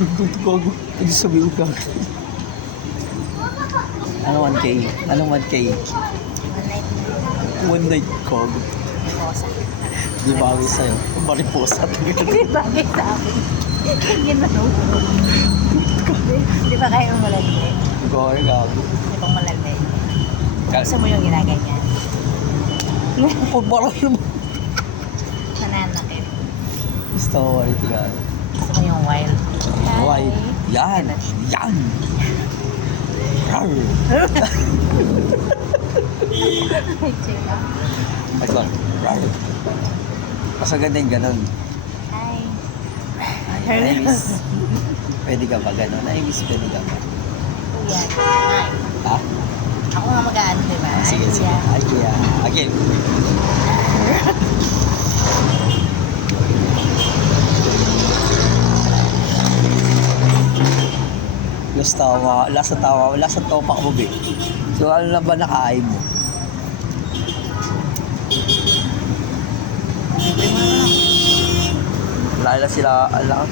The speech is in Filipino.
Gago. Hindi sabi ko ka. Ano 1K? Anong 1K? One night cog. Mariposa. Di bagay sa'yo. Mariposa. Hindi bagay sa akin. Hindi na. Di ba kayo malalde? Gore, gago. Di ba malalde? Gusto mo yung ginaganyan? Kung parang yung... Nananakit. Gusto ko white, gago. Gusto mo yung wild? White. Yan. Yan. Rar. Ay, chika. Ito. Rar. Mas maganda yung ganun. Ay. Ay, miss. Pwede ka ba ganun? Ay, miss, pwede ka ba? Kuya. Ay. Ha? Ako nga mag-aano, di ba? Sige, Ay, sige. kuya. Ay, kuya. Again. Last na topak mo, be. So, ano na ba nakain mo? Libre mo na lang. Wala na sila, alam.